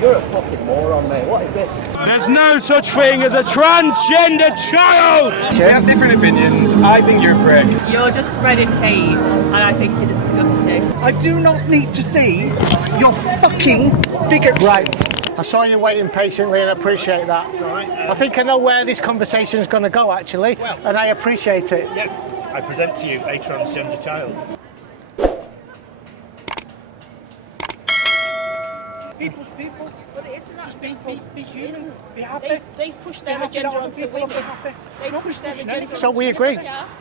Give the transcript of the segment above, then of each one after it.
You're a fucking moron, mate. What is this? There's no such thing as a transgender child! We have different opinions. I think you're a prick. You're just spreading hate, and I think you're disgusting. I do not need to see your fucking bigotry. Right. I saw you waiting patiently and I appreciate that. It's all right. I think I know where this conversation is going to go, actually, and I appreciate it. Yeah, I present to you a transgender child. People's people. But it isn't that Be human. Be happy. They push their agenda onto women. They push their agenda. So we agree.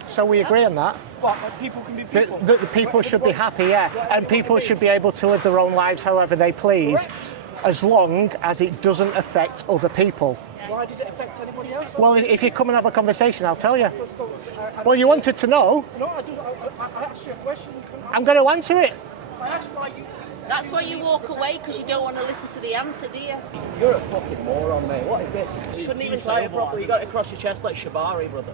So we agree on that. What? People can be people. That the people should be happy, yeah, and people should be able to live their own lives however they please, as long as it doesn't affect other people. Why does it affect anybody else? Well, if you come and have a conversation, I'll tell you. Well, you wanted to know. No, I do. I asked you a question. I'm going to answer it. I asked why you. That's why you walk away, because you don't want to listen to the answer, do you? You're a fucking moron, mate. What is this? You couldn't even say it properly. You got it across your chest like Shabari, brother.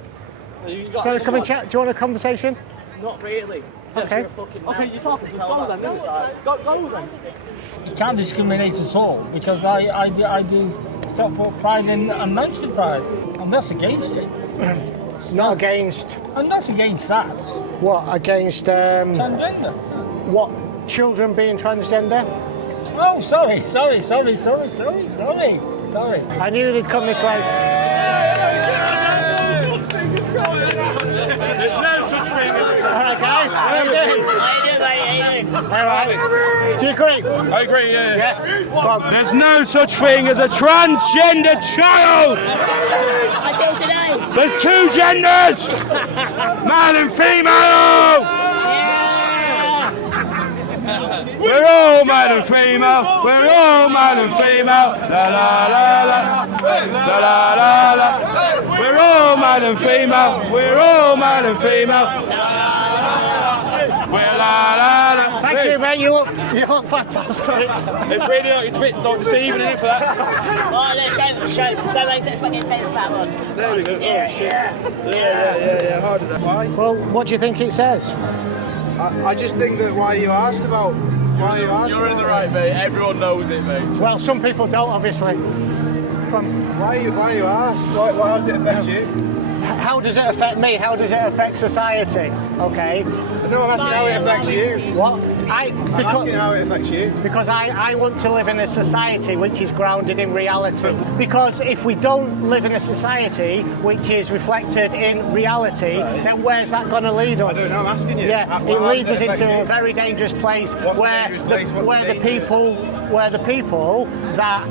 Do you want to come and chat? Do you want a conversation? Not really. Okay. Okay, you're talking to go then. Go then. You can't discriminate at all, because I do stockport pride and uncensored pride. I'm not against it. Not against. I'm not against that. What? Against Transgender. what? Children being transgender? Oh, sorry. I knew they'd come this way. There's no such thing as a All right, guys. How are you doing? How you doing? All right. Do you agree? I agree, yeah. Yeah. Go on. There's no such thing as a transgender child! Until today. There's two genders! Man and female! We're all man and female. We're all man and female. La la la la. La la la la. We're all man and female. We're all man and female. We're la la la. Thank you, mate. You look fantastic. It's really it's a bit not deceiving, isn't it, for that? Right, let's show it's like intense that one. There we go. Oh shit. Yeah. Harder than that. Well, what do you think it says? I just think that why you asked about. You're in the right, mate. Everyone knows it, mate. Well, some people don't, obviously. Why you asked? Why does it affect you? How does it affect me? How does it affect society? Okay. No, I'm asking how it affects you. What? I'm asking how it affects you. Because I want to live in a society which is grounded in reality. Because if we don't live in a society which is reflected in reality, then where's that going to lead us? I don't know, I'm asking you. Yeah, How it does leads us affect into you? a very dangerous place What's the where dangerous place? What's where the the people that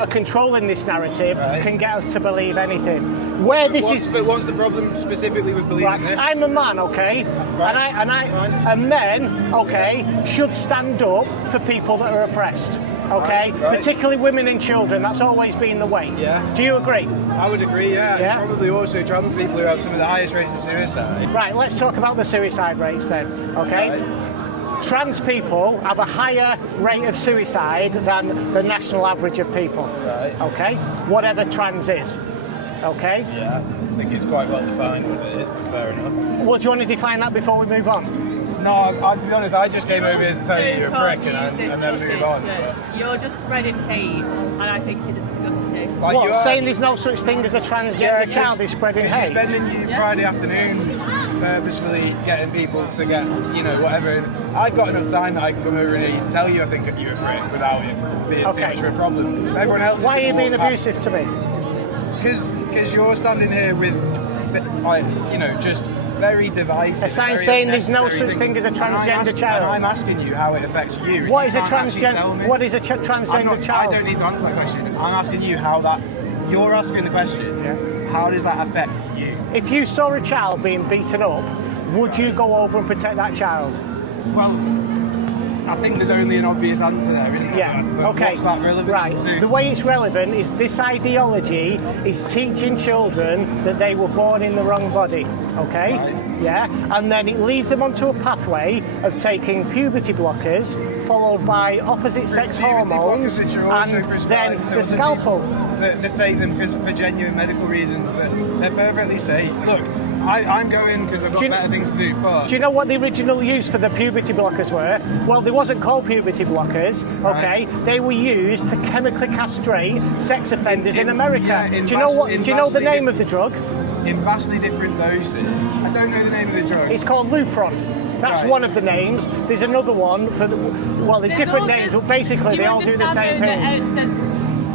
are controlling this narrative can get us to believe anything. Where this is. But what's the problem specifically with believing Right, this? I'm a man, okay, and men, okay, should stand up for people that are oppressed, okay, Right. particularly women and children. That's always been the way. Yeah. Do you agree? I would agree, yeah. Yeah. Probably also trans people who have some of the highest rates of suicide. Right. Let's talk about the suicide rates then, okay? Right. Trans people have a higher rate of suicide than the national average of people. Right. Okay, whatever trans is. Okay. Yeah, I think it's quite well defined what it is, but fair enough. Well, do you want to define that before we move on? No, to be honest, I just came over here to tell you you're a prick and then move on. But, You're just spreading hate, and I think you're disgusting. like, you What, are- saying there's no such thing as a transgender child is spreading hate? You're spending your Friday afternoon purposefully getting people to get, whatever. And I've got enough time that I can come over and tell you I think that you're a prick without it being too much of a problem. Everyone else. Why are you being abusive to me? Because you're standing here with, just very divisive. A sign very saying there's no unnecessary such things. thing as a And transgender child. And I'm asking you how it affects you. What You is a can't actually tell me. transgender? What is a transgender child? I don't need to answer that question. I'm asking you how that. You're asking the question. Yeah. How does that affect you? If you saw a child being beaten up, would you go over and protect that child? Well, I think there's only an obvious answer there, isn't there? Yeah, But okay. What's that relevant Right. to? The way it's relevant is this ideology is teaching children that they were born in the wrong body, okay? Right. Yeah, and then it leads them onto a pathway of taking puberty blockers, followed by opposite sex Puberty hormones, blockers, which are also and prescribed then to the other scalpel. people that take them for genuine medical reasons. They're perfectly safe. Look, I'm going because I've got better things to do. But do you know what the original use for the puberty blockers were? Well, they wasn't called puberty blockers, okay? Right. They were used to chemically castrate sex offenders in America. Yeah, do you know the name of the drug? In vastly different doses. I don't know the name of the drug. It's called Lupron. That's one of the names. There's another one for the. Well, there's different names, but basically they all do the same thing. There's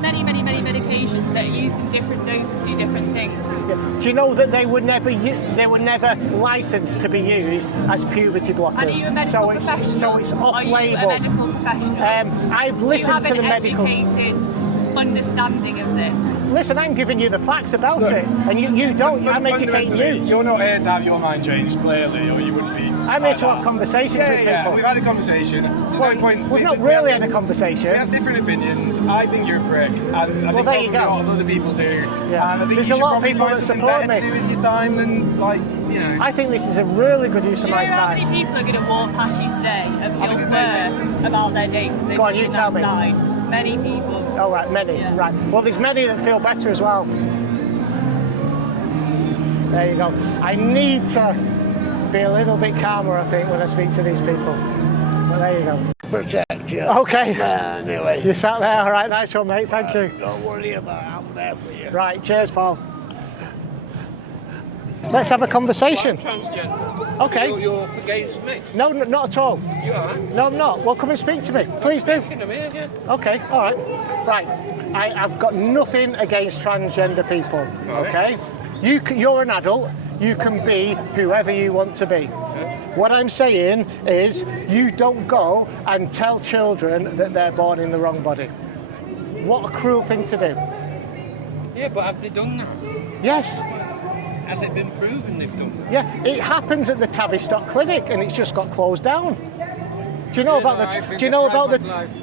many medications that are used in different doses, do different things. Yeah. Do you know that they were never licensed to be used as puberty blockers? And are you a medical professional? So it's off-label. Are you a medical professional? I've listened to the medical. Do you have an educated understanding of this? Listen, I'm giving you the facts about it, and you don't. I'm educating you. You're not here to have your mind changed, clearly, or you wouldn't be. I'm here to have conversations with people. Yeah, we've had a conversation. Well, no point. We've not really had a conversation. We have different opinions. I think you're a prick, and I think probably a lot of other people do. Yeah. And I think There's you a should lot of probably people find that something support better to do with your time than, like, you know. I think this is a really good use of my Do you know how time. many people are going to walk past you today and feel worse about their day because they've Go on, you seen tell me. outside? Many people. Oh, right, many. Yeah. Right. Well, there's many that feel better as well. There you go. I need to be a little bit calmer, I think, when I speak to these people. But there you go. Protect you. Okay. Anyway. You sat there, all right, nice one, mate, thank you. Don't worry about it, I'm there for you. Right, cheers, Paul. Let's have a conversation. I'm transgender. Okay. You're up against me. No, not at all. You are? No, I'm not. Well, come and speak to me. Please do. To me again. Okay, all right. Right, I've got nothing against transgender people, okay? You're an adult. You can be whoever you want to be. What I'm saying is you don't go and tell children that they're born in the wrong body. What a cruel thing to do. Yeah, but have they done that? Yes. Has it been proven they've done that? Yeah, it happens at the Tavistock Clinic and it's just got closed down. Do you know about the? Do you know about the?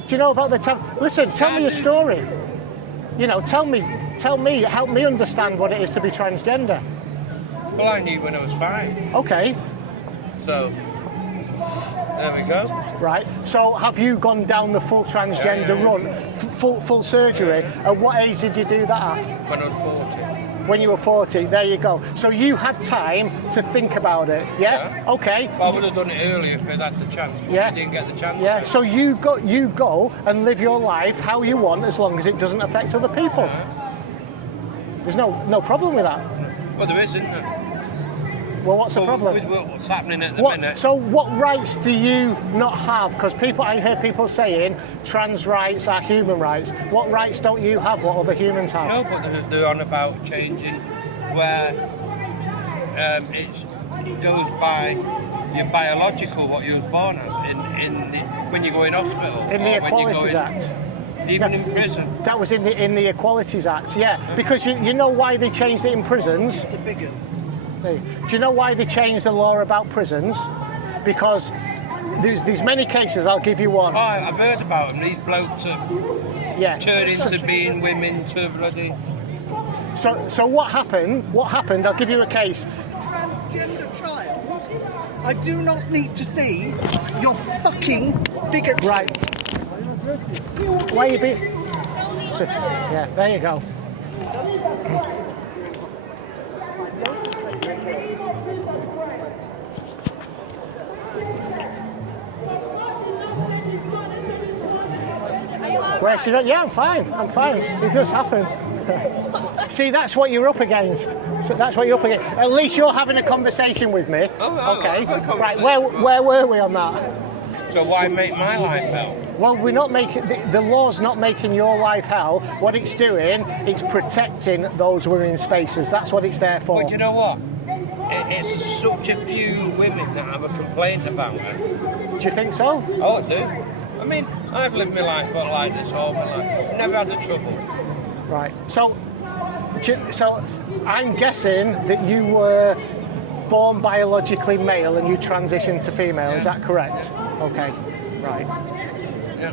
Do you know about the? Listen, tell me a story. You know, tell me, help me understand what it is to be transgender. Well, I knew when I was 5. Okay. So, there we go. Right. So, have you gone down the full transgender run, full surgery? At what age did you do that at? When I was 40. When you were 40. There you go. So you had time to think about it. Yeah. Okay. Well, I would have done it earlier if I'd had the chance, but I didn't get the chance. Yeah. So you go and live your life how you want, as long as it doesn't affect other people. There's no problem with that. Well, there isn't there? Well, what's the problem? With what's happening at the minute. So what rights do you not have? Because I hear people saying trans rights are human rights. What rights don't you have what other humans have? No, but they're on about changing where it goes by your biological, what you were born as, when you go in hospital. In the Equalities Act. Even in prison. That was in the Equalities Act, yeah. Because you know why they changed it in prisons? It's a bigger. Do you know why they changed the law about prisons? Because there's many cases, I'll give you one. Oh, I've heard about them, these blokes that turn into being women to bloody... So what happened, I'll give you a case. Transgender child, I do not need to see your fucking bigotry. Right. Why you be... Yeah, there you go. Where she don't? Yeah, I'm fine. It does happen. See, that's what you're up against. So that's what you're up against. At least you're having a conversation with me. Okay. Right. Where were we on that? So why make my life hell? Well, we're not making the law's not making your life hell. What it's doing, it's protecting those women's spaces. That's what it's there for. But you know what? It's such a few women that have a complaint about it. Do you think so? Oh, I do. I mean, I've lived my life like this all my life. Never had the trouble. Right. So I'm guessing that you were born biologically male and you transitioned to female. Is that correct? Okay. Right. Yeah.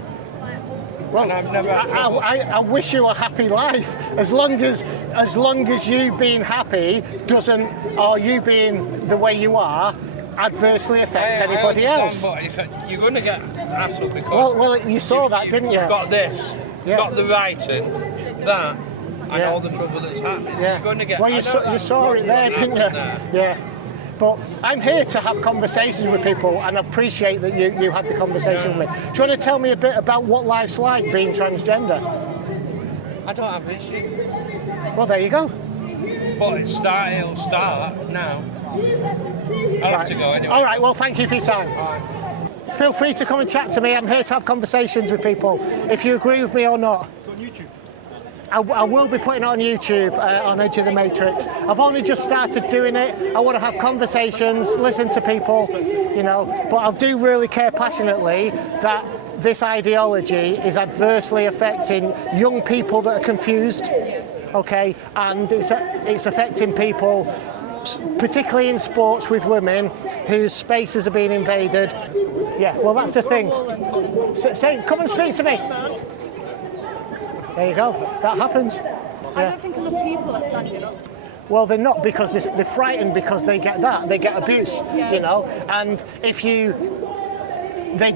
Well, I've never had trouble. I wish you a happy life. As long as you being happy doesn't, or you being the way you are, adversely affect anybody else. But you're going to get hassled because... Well, you saw that, didn't you? Got this, got the writing, that, and all the trouble that's happening. So Yeah. you're going to get. Well, you saw it there, didn't you? Yeah. But I'm here to have conversations with people, and I appreciate that you had the conversation with me. Do you want to tell me a bit about what life's like being transgender? I don't have an issue. Well, there you go. But it'll start now. I'll have to go anyway. All right, well, thank you for your time. Feel free to come and chat to me. I'm here to have conversations with people, if you agree with me or not. It's on YouTube. I will be putting it on YouTube, on Edge of the Matrix. I've only just started doing it. I want to have conversations, listen to people, you know, but I do really care passionately that this ideology is adversely affecting young people that are confused, okay, and it's affecting people, particularly in sports with women whose spaces are being invaded. Yeah, well, that's the thing. Say, come and speak to me. There you go. That happens. I don't think enough people are standing up. Well, they're not, because they're frightened because they get that. They get abuse, you know. And they've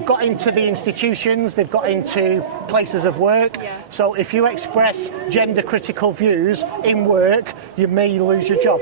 got into the institutions, they've got into places of work. So if you express gender critical views in work, you may lose your job.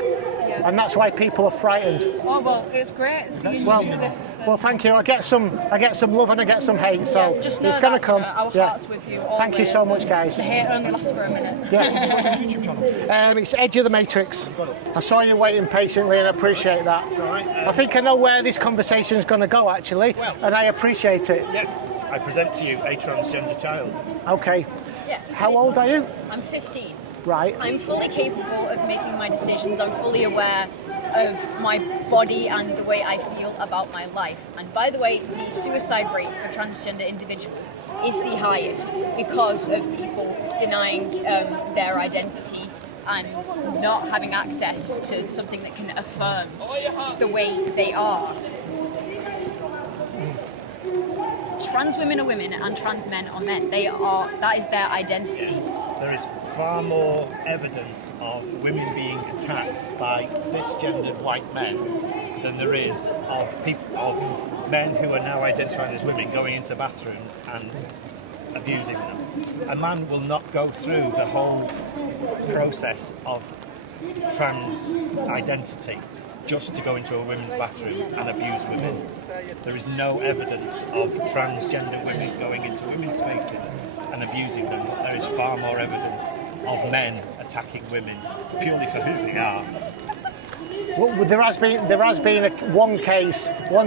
And that's why people are frightened. Oh well, it's great seeing you do this. Well, thank you. I get some love and I get some hate, so just know it's going to that, come. Our hearts with you always. Thank you so much, guys. The hate only lasts for a minute. Yeah. YouTube channel? It's Edge of the Matrix. I saw you waiting patiently, and I appreciate that. I think I know where this conversation is going to go, actually, and I appreciate it. Yeah, I present to you a transgender child. Okay. Yes. How old are you? I'm 15. Right. I'm fully capable of making my decisions. I'm fully aware of my body and the way I feel about my life. And by the way, the suicide rate for transgender individuals is the highest because of people denying their identity and not having access to something that can affirm the way they are. Trans women are women and trans men are men. That is their identity. There is far more evidence of women being attacked by cisgendered white men than there is of men who are now identifying as women going into bathrooms and abusing them. A man will not go through the whole process of trans identity just to go into a women's bathroom and abuse women. There is no evidence of transgender women going into women's spaces and abusing them. There is far more evidence of men attacking women purely for who they are. Well, there has been one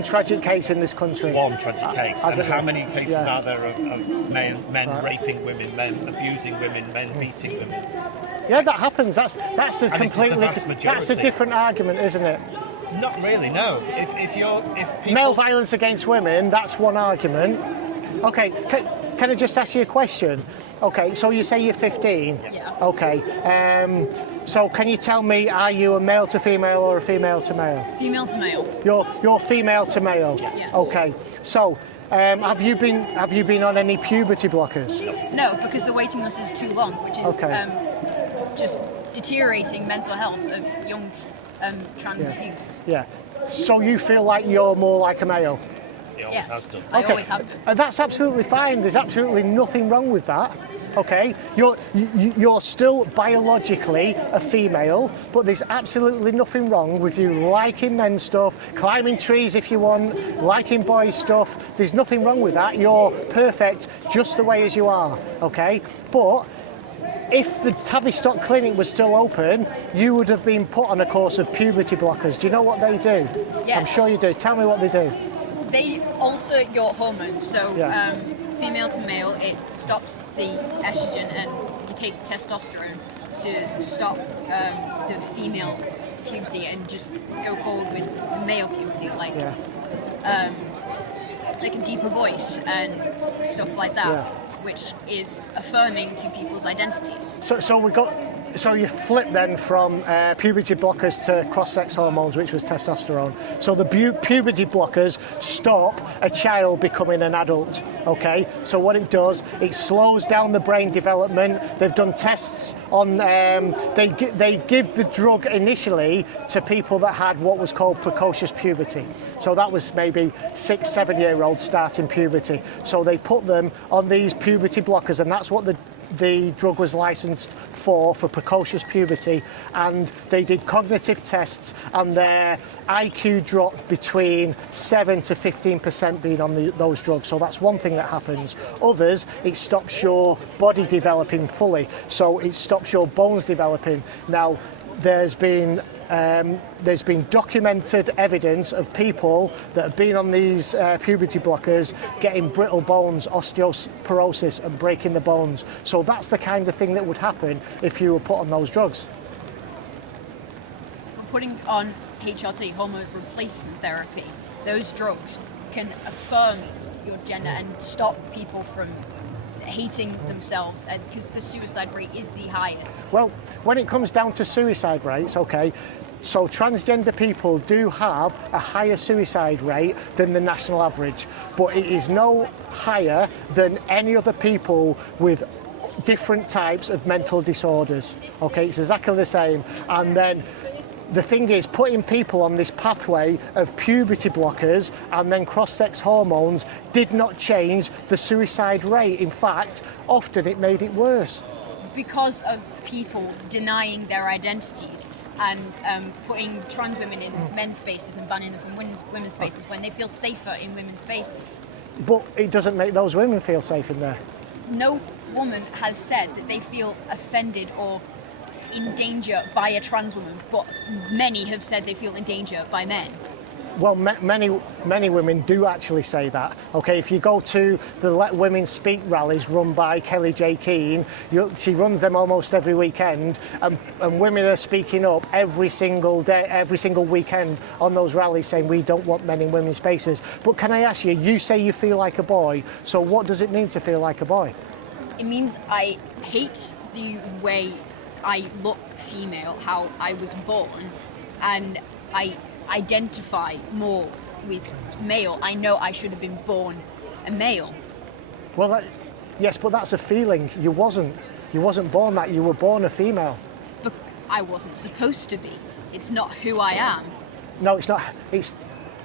tragic case in this country. One tragic case. And how many cases Yeah. are there of men raping women, men abusing women, men beating women? Yeah, that happens. That's a And it is the completely vast that's a majority. different argument, isn't it? Not really, no. If people... Male violence against women, that's one argument. Okay, can I just ask you a question? Okay, so you say you're 15. Yeah. Okay. So can you tell me, are you a male to female or a female to male? Female to male. You're female to male. Yes. Okay. So have you been on any puberty blockers? No, because the waiting list is too long, which is just deteriorating mental health of young trans youth. Yeah. So you feel like you're more like a male? Yes, I always have been. That's absolutely fine. There's absolutely nothing wrong with that. Okay, you're still biologically a female, but there's absolutely nothing wrong with you liking men's stuff, climbing trees if you want, liking boys' stuff. There's nothing wrong with that. You're perfect just the way as you are. Okay, but if the Tavistock Clinic was still open, you would have been put on a course of puberty blockers. Do you know what they do? Yes. I'm sure you do. Tell me what they do. They alter your hormones, so female to male, it stops the estrogen, and you take testosterone to stop the female puberty and just go forward with the male puberty, like a deeper voice and stuff like that, which is affirming to people's identities. So you flip then from puberty blockers to cross-sex hormones, which was testosterone. So the puberty blockers stop a child becoming an adult, okay? So what it does, it slows down the brain development. They've done tests on, they give the drug initially to people that had what was called precocious puberty. So that was maybe 6-7 year olds starting puberty. So they put them on these puberty blockers, and that's what the drug was licensed for precocious puberty, and they did cognitive tests, and their IQ dropped between 7 to 15% being on those drugs. So that's one thing that happens. Others, it stops your body developing fully, so it stops your bones developing. Now, there's been documented evidence of people that have been on these puberty blockers getting brittle bones, osteoporosis, and breaking the bones. So that's the kind of thing that would happen if you were put on those drugs. Putting on HRT, hormone replacement therapy, those drugs can affirm your gender and stop people from hating themselves, because the suicide rate is the highest. Well, when it comes down to suicide rates, okay, so transgender people do have a higher suicide rate than the national average, but it is no higher than any other people with different types of mental disorders. Okay, it's exactly the same. And then the thing is, putting people on this pathway of puberty blockers and then cross-sex hormones did not change the suicide rate. In fact, often it made it worse. Because of people denying their identities and putting trans women in men's spaces and banning them from women's spaces when they feel safer in women's spaces. But it doesn't make those women feel safe in there. No woman has said that they feel offended or in danger by a trans woman, but many have said they feel in danger by men. Well, many women do actually say that. Okay, if you go to the Let Women Speak rallies run by Kelly J. Keane, she runs them almost every weekend, and women are speaking up every single day, every single weekend on those rallies saying we don't want men in women's spaces. But can I ask you, you say you feel like a boy, so what does it mean to feel like a boy? It means I hate the way I look female, how I was born, and I identify more with male. I know I should have been born a male. Well, yes, but that's a feeling. You wasn't born that. You were born a female. But I wasn't supposed to be. It's not who I am. No, it's not.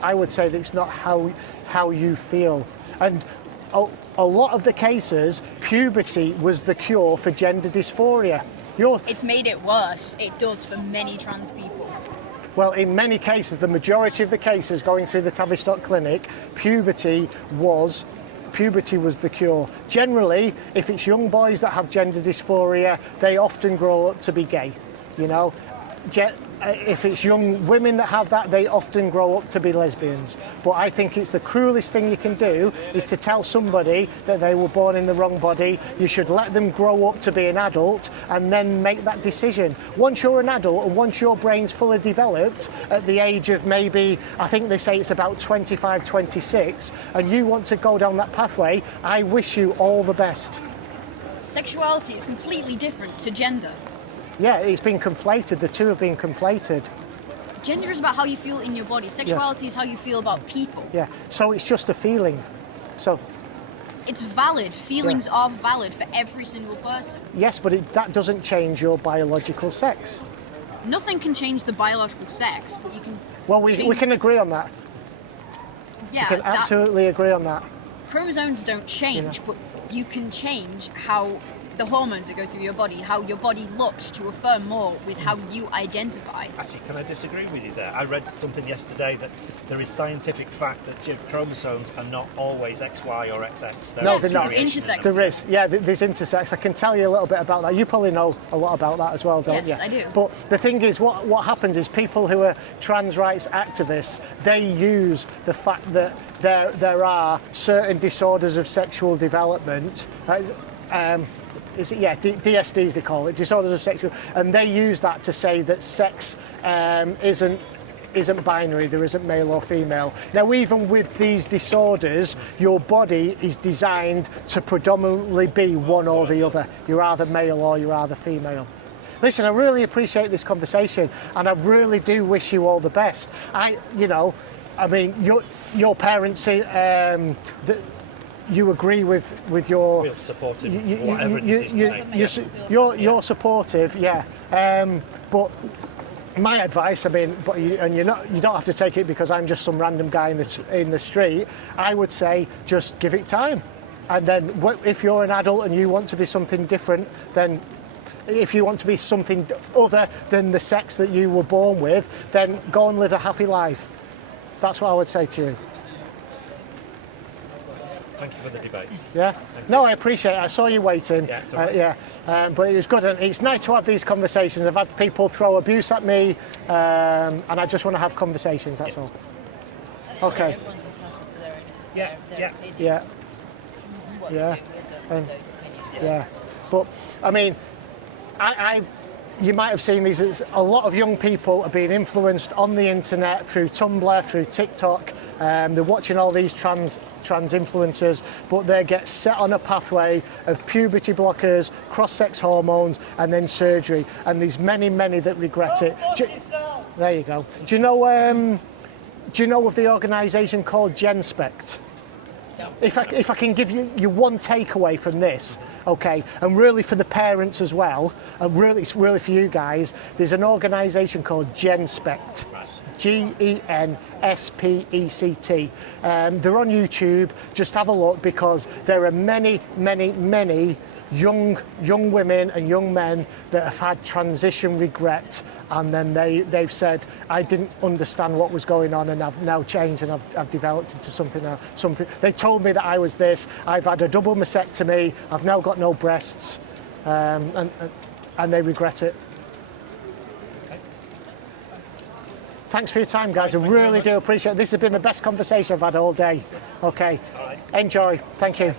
I would say that it's not how you feel. And a lot of the cases, puberty was the cure for gender dysphoria. It's made it worse. It does for many trans people. Well, in many cases, the majority of the cases going through the Tavistock Clinic, puberty was the cure. Generally, if it's young boys that have gender dysphoria, they often grow up to be gay, you know. If it's young women that have that, they often grow up to be lesbians. But I think it's the cruelest thing you can do is to tell somebody that they were born in the wrong body. You should let them grow up to be an adult and then make that decision. Once you're an adult and once your brain's fully developed at the age of maybe, I think they say it's about 25, 26, and you want to go down that pathway, I wish you all the best. Sexuality is completely different to gender. Yeah, it's been conflated. The two have been conflated. Gender is about how you feel in your body. Sexuality is how you feel about people. Yeah, so it's just a feeling. So it's valid. Feelings are valid for every single person. Yes, but that doesn't change your biological sex. Nothing can change the biological sex, but you can. Well, we can agree on that. Yeah, we can absolutely agree on that. Chromosomes don't change, but you can change how the hormones that go through your body, how your body looks to affirm more with how you identify. Actually, can I disagree with you there? I read something yesterday that there is scientific fact that chromosomes are not always XY or XX. No, they're not. Intersex. There is, yeah, there's intersex. I can tell you a little bit about that. You probably know a lot about that as well, don't you? Yes, I do. But the thing is, what happens is people who are trans rights activists, they use the fact that there are certain disorders of sexual development, DSDs they call it, disorders of sexual, and they use that to say that sex isn't binary, there isn't male or female. Now, even with these disorders, your body is designed to predominantly be one or the other. You're either male or you're either female. Listen, I really appreciate this conversation, and I really do wish you all the best. Your parents you agree with your. We're supportive. Whatever decision makes. You're supportive, yeah. But my advice, you don't have to take it because I'm just some random guy in the street. I would say just give it time. And then if you're an adult and you want to be something different, then if you want to be something other than the sex that you were born with, then go and live a happy life. That's what I would say to you. Thank you for the debate. Yeah? No, I appreciate it. I saw you waiting. Yeah, it's all right. But it was good. And it's nice to have these conversations. I've had people throw abuse at me, and I just want to have conversations, that's all. Okay. Everyone's entitled to their own, Yeah, their opinions. Yeah. It's what Yeah. they do with those opinions. Yeah. But, I mean, you might have seen these. A lot of young people are being influenced on the internet through Tumblr, through TikTok. They're watching all these trans influencers, but they get set on a pathway of puberty blockers, cross-sex hormones, and then surgery. And there's many, many that regret it. There you go. Do you know of the organisation called GenSpect? If I can give you one takeaway from this, okay, and really for the parents as well, and really for you guys, there's an organisation called GenSpect. GenSpect. They're on YouTube. Just have a look, because there are many, many, many young women and young men that have had transition regret, and then they've said, I didn't understand what was going on, and I've now changed, and I've developed into something else. They told me that I was this. I've had a double mastectomy. I've now got no breasts, and they regret it. Thanks for your time, guys. I really do appreciate it. This has been the best conversation I've had all day. Okay. Enjoy. Thank you.